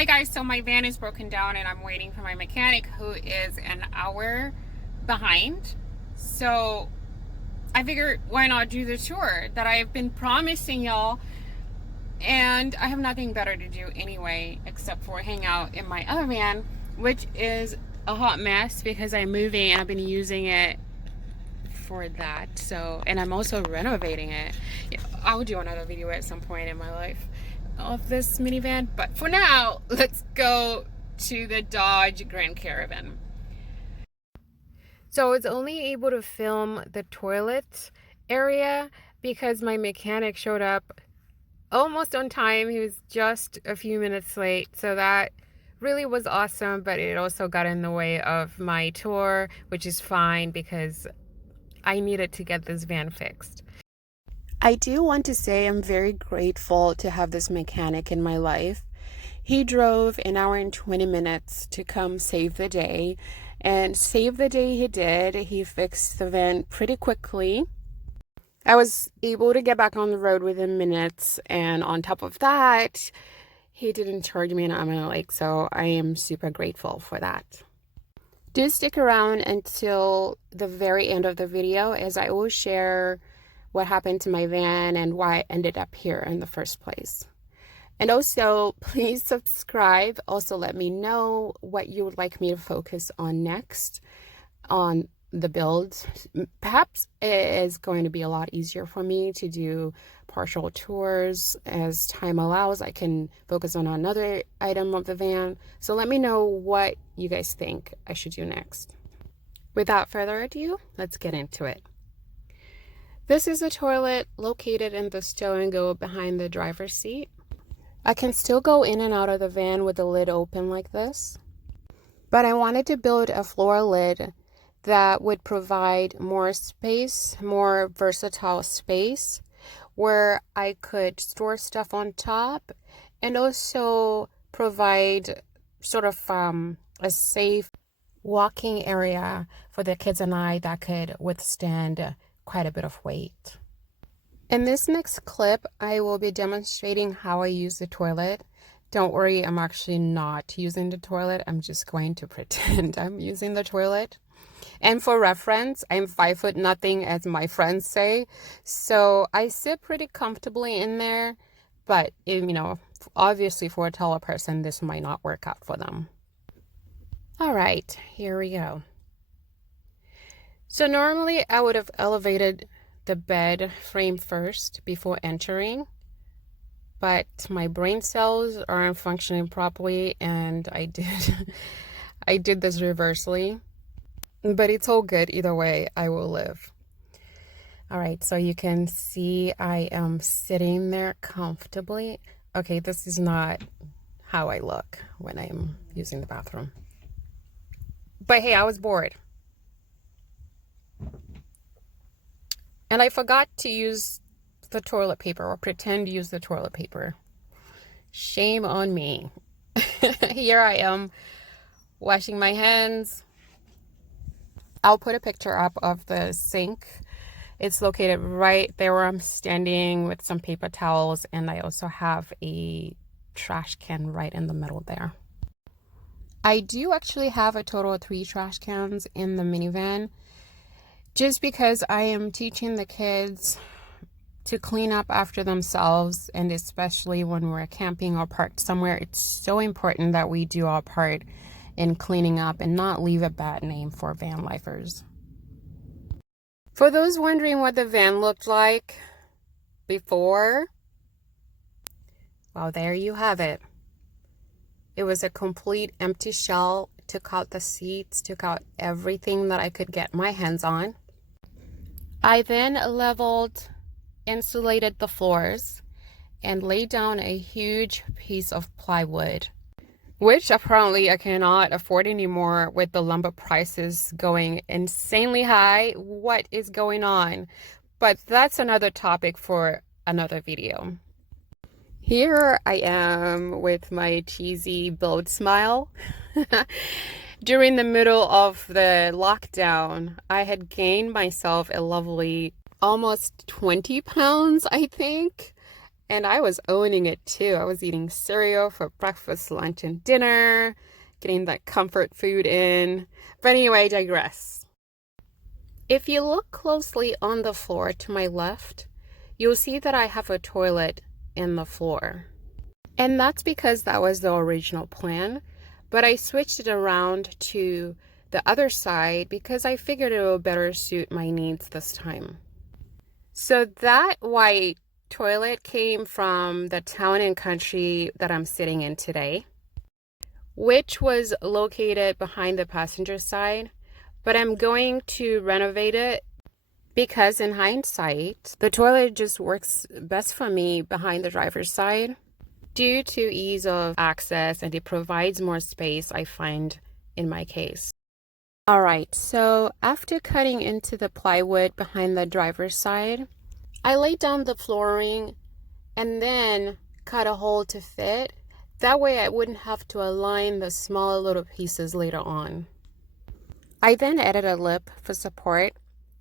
Hi guys, so my van is broken down and I'm waiting for my mechanic who is an hour behind. So I figured why not do the tour that I've been promising y'all, and I have nothing better to do anyway except for hang out in my other van, which is a hot mess because I'm moving and I've been using it for that. So, and I'm also renovating it. Yeah, I'll do another video at some point in my life of this minivan, but for now let's go to the Dodge Grand Caravan. So I was only able to film the toilet area because my mechanic showed up almost on time. He was just a few minutes late, so that really was awesome, but it also got in the way of my tour, which is fine because I needed to get this van fixed. I do want to say I'm very grateful to have this mechanic in my life. He drove an hour and 20 minutes to come save the day, and save the day he did. He fixed the van pretty quickly. I was able to get back on the road within minutes, and on top of that, he didn't charge me an arm and a leg, so I am super grateful for that. Do stick around until the very end of the video, as I will share what happened to my van and why I ended up here in the first place. And also, please subscribe. Also, let me know what you would like me to focus on next on the build. Perhaps it is going to be a lot easier for me to do partial tours. As time allows, I can focus on another item of the van. So let me know what you guys think I should do next. Without further ado, let's get into it. This is a toilet located in the stow and go behind the driver's seat. I can still go in and out of the van with the lid open like this, but I wanted to build a floor lid that would provide more space, more versatile space, where I could store stuff on top and also provide sort of a safe walking area for the kids and I that could withstand quite a bit of weight. In this next clip, I will be demonstrating how I use the toilet. Don't worry, I'm actually not using the toilet. I'm just going to pretend I'm using the toilet. And for reference, I'm 5 foot nothing, as my friends say. So I sit pretty comfortably in there, but obviously for a taller person, this might not work out for them. All right, here we go. So normally I would have elevated the bed frame first before entering, but my brain cells aren't functioning properly and I did this reversely, but it's all good. Either way, I will live. All right, so you can see I am sitting there comfortably. Okay, this is not how I look when I'm using the bathroom, but hey, I was bored. And I forgot to use the toilet paper, or pretend to use the toilet paper. Shame on me. Here I am washing my hands. I'll put a picture up of the sink. It's located right there where I'm standing with some paper towels, and I also have a trash can right in the middle there. I do actually have a total of 3 trash cans in the minivan, just because I am teaching the kids to clean up after themselves, and especially when we're camping or parked somewhere, it's so important that we do our part in cleaning up and not leave a bad name for van lifers. For those wondering what the van looked like before, well, there you have it. It was a complete empty shell. Took out the seats, took out everything that I could get my hands on. I then leveled, insulated the floors, and laid down a huge piece of plywood, which apparently I cannot afford anymore with the lumber prices going insanely high. What is going on? But that's another topic for another video. Here I am with my cheesy build smile. During the middle of the lockdown, I had gained myself a lovely almost 20 pounds, I think. And I was owning it too. I was eating cereal for breakfast, lunch, and dinner, getting that comfort food in. But anyway, I digress. If you look closely on the floor to my left, you'll see that I have a toilet in the floor. And that's because that was the original plan, but I switched it around to the other side because I figured it would better suit my needs this time. So that white toilet came from the town and country that I'm sitting in today, which was located behind the passenger side, but I'm going to renovate it because in hindsight, the toilet just works best for me behind the driver's side due to ease of access, and it provides more space, I find, in my case. All right, so after cutting into the plywood behind the driver's side, I laid down the flooring and then cut a hole to fit. That way I wouldn't have to align the small little pieces later on. I then added a lip for support.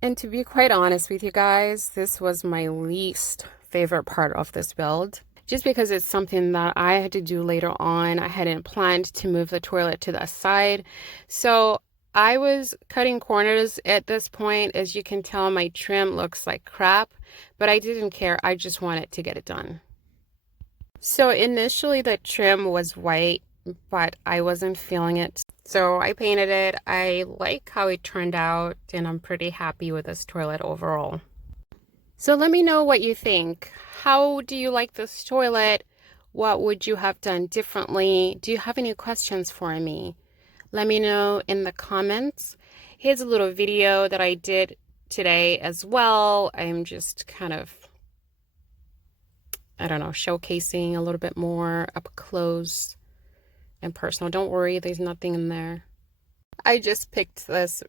And to be quite honest with you guys, this was my least favorite part of this build. Just because it's something that I had to do later on. I hadn't planned to move the toilet to the side. So I was cutting corners at this point. As you can tell, my trim looks like crap, but I didn't care. I just wanted to get it done. So initially the trim was white, but I wasn't feeling it. So I painted it. I like how it turned out, and I'm pretty happy with this toilet overall. So let me know what you think. How do you like this toilet? What would you have done differently? Do you have any questions for me? Let me know in the comments. Here's a little video that I did today as well. I'm just kind of, I don't know, showcasing a little bit more up close and personal. Don't worry, there's nothing in there. I just picked this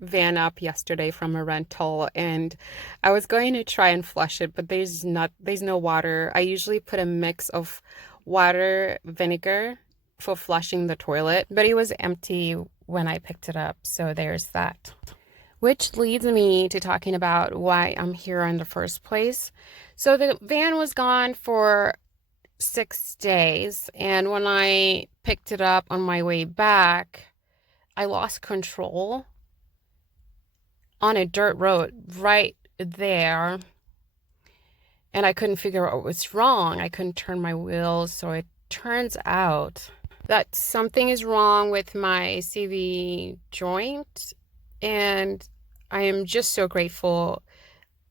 van up yesterday from a rental, and I was going to try and flush it, but there's no water. I usually put a mix of water, vinegar for flushing the toilet, but it was empty when I picked it up, so there's that. Which leads me to talking about why I'm here in the first place. So the van was gone for 6 days, and when I picked it up on my way back, I lost control on a dirt road right there, and I couldn't figure out what was wrong. I couldn't turn my wheels, so it turns out that something is wrong with my CV joint, and I am just so grateful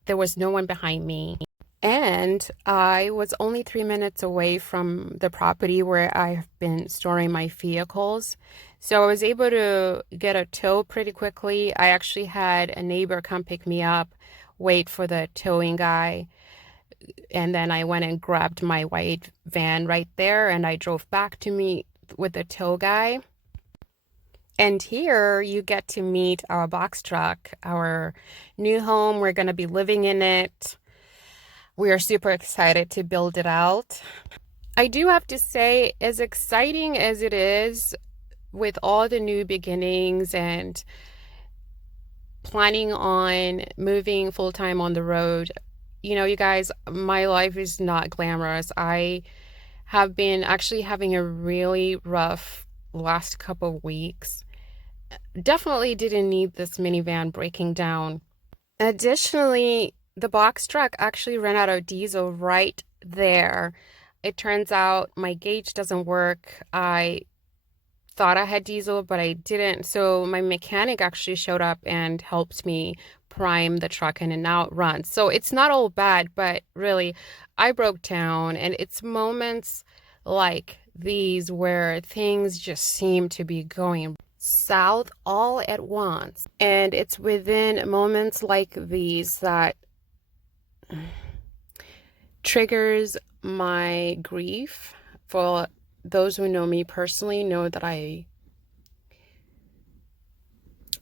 there was no one behind me. And I was only 3 minutes away from the property where I have been storing my vehicles. So I was able to get a tow pretty quickly. I actually had a neighbor come pick me up, wait for the towing guy. And then I went and grabbed my white van right there, and I drove back to meet with the tow guy. And here you get to meet our box truck, our new home. We're going to be living in it. We are super excited to build it out. I do have to say, as exciting as it is with all the new beginnings and planning on moving full-time on the road, you know, you guys, my life is not glamorous. I have been actually having a really rough last couple of weeks. Definitely didn't need this minivan breaking down. Additionally, the box truck actually ran out of diesel right there. It turns out my gauge doesn't work. I thought I had diesel, but I didn't. So my mechanic actually showed up and helped me prime the truck, and it now runs. So it's not all bad, but really, I broke down, and it's moments like these where things just seem to be going south all at once. And it's within moments like these that triggers my grief. For those who know me personally know that I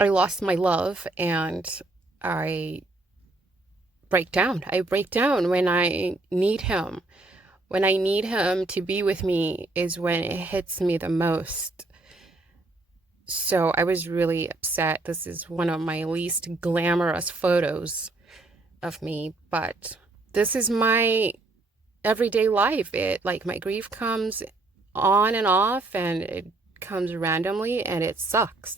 lost my love, and I break down. I break down when I need him. When I need him to be with me is when it hits me the most. So I was really upset. This is one of my least glamorous photos of me, but this is my everyday life. It like my grief comes on and off and it comes randomly and it sucks.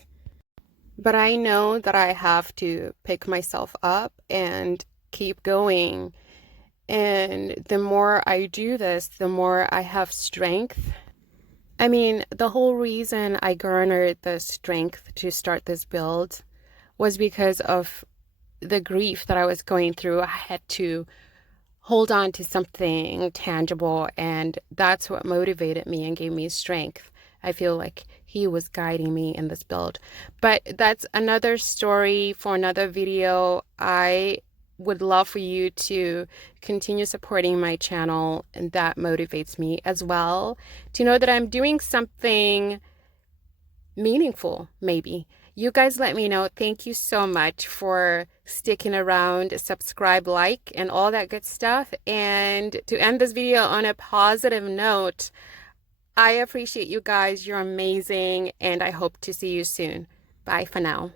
But I know that I have to pick myself up and keep going. And the more I do this, the more I have strength. I mean, the whole reason I garnered the strength to start this build was because of the grief that I was going through. I had to hold on to something tangible, and that's what motivated me and gave me strength. I feel like he was guiding me in this build. But that's another story for another video. I would love for you to continue supporting my channel, and that motivates me as well to know that I'm doing something meaningful, maybe. You guys let me know. Thank you so much for sticking around, subscribe, like, and all that good stuff. And to end this video on a positive note, I appreciate you guys. You're amazing, and I hope to see you soon. Bye for now.